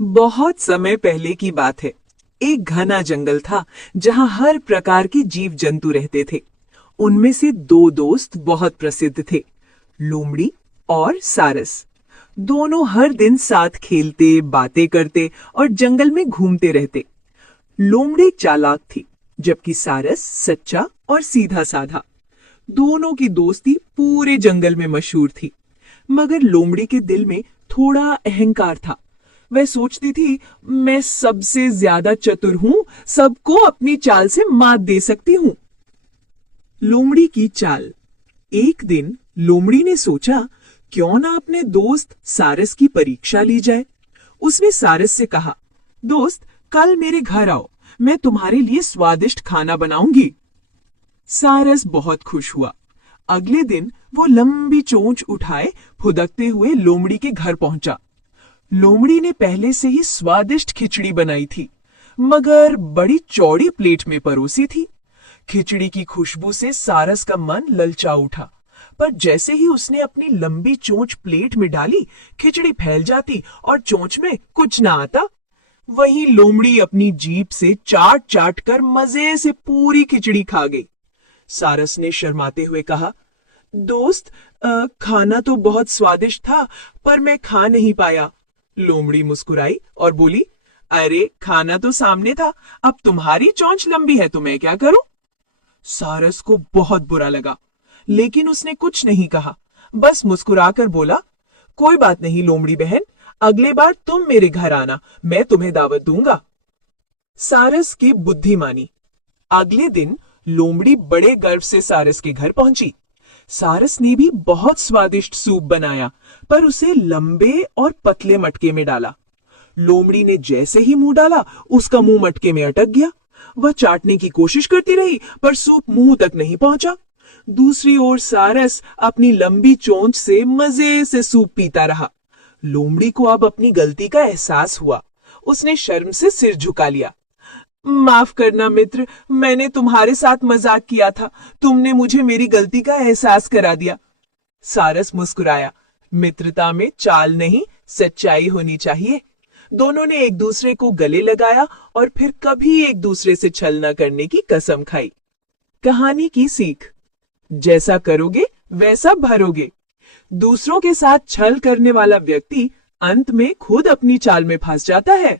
बहुत समय पहले की बात है। एक घना जंगल था जहां हर प्रकार के जीव जंतु रहते थे। उनमें से दो दोस्त बहुत प्रसिद्ध थे, लोमड़ी और सारस। दोनों हर दिन साथ खेलते, बातें करते और जंगल में घूमते रहते। लोमड़ी चालाक थी, जबकि सारस सच्चा और सीधा साधा। दोनों की दोस्ती पूरे जंगल में मशहूर थी। मगर लोमड़ी के दिल में थोड़ा अहंकार था। वह सोचती थी, मैं सबसे ज्यादा चतुर हूं, सबको अपनी चाल से मात दे सकती हूं। लोमड़ी की चाल। एक दिन लोमड़ी ने सोचा, क्यों ना अपने दोस्त सारस की परीक्षा ली जाए। उसने सारस से कहा, दोस्त, कल मेरे घर आओ, मैं तुम्हारे लिए स्वादिष्ट खाना बनाऊंगी। सारस बहुत खुश हुआ। अगले दिन वो लंबी चोंच उठाए फुदकते हुए लोमड़ी के घर पहुंचा। लोमड़ी ने पहले से ही स्वादिष्ट खिचड़ी बनाई थी, मगर बड़ी चौड़ी प्लेट में परोसी थी। खिचड़ी की खुशबू से सारस का मन ललचा उठा, पर जैसे ही उसने अपनी लंबी चोंच प्लेट में डाली, खिचड़ी फैल जाती और चोंच में कुछ ना आता। वहीं लोमड़ी अपनी जीभ से चाट चाट कर मजे से पूरी खिचड़ी खा गई। सारस ने शर्माते हुए कहा, दोस्त, खाना तो बहुत स्वादिष्ट था, पर मैं खा नहीं पाया। लोमड़ी मुस्कुराई और बोली, अरे खाना तो सामने था, अब तुम्हारी चोंच लंबी है तो मैं क्या करूं? सारस को बहुत बुरा लगा, लेकिन उसने कुछ नहीं कहा, बस मुस्कुराकर बोला, कोई बात नहीं लोमड़ी बहन, अगले बार तुम मेरे घर आना, मैं तुम्हें दावत दूंगा। सारस की बुद्धि मानी। अगले दिन लोमड़ी बड़े गर्व से सारस के घर पहुंची। सारस ने भी बहुत स्वादिष्ट सूप बनाया, पर उसे लंबे और पतले मटके में डाला। लोमड़ी ने जैसे ही मुंह डाला, उसका मुंह मटके में अटक गया। वह चाटने की कोशिश करती रही, पर सूप मुंह तक नहीं पहुंचा। दूसरी ओर सारस अपनी लंबी चोंच से मजे से सूप पीता रहा। लोमड़ी को अब अपनी गलती का एहसास हुआ। उसने शर्म से सिर झुका लिया। माफ करना मित्र, मैंने तुम्हारे साथ मजाक किया था, तुमने मुझे मेरी गलती का एहसास करा दिया। सारस मुस्कुराया। मित्रता में चाल नहीं, सच्चाई होनी चाहिए। दोनों ने एक दूसरे को गले लगाया और फिर कभी एक दूसरे से छल न करने की कसम खाई। कहानी की सीख। जैसा करोगे वैसा भरोगे। दूसरों के साथ छल करने वाला व्यक्ति अंत में खुद अपनी चाल में फंस जाता है।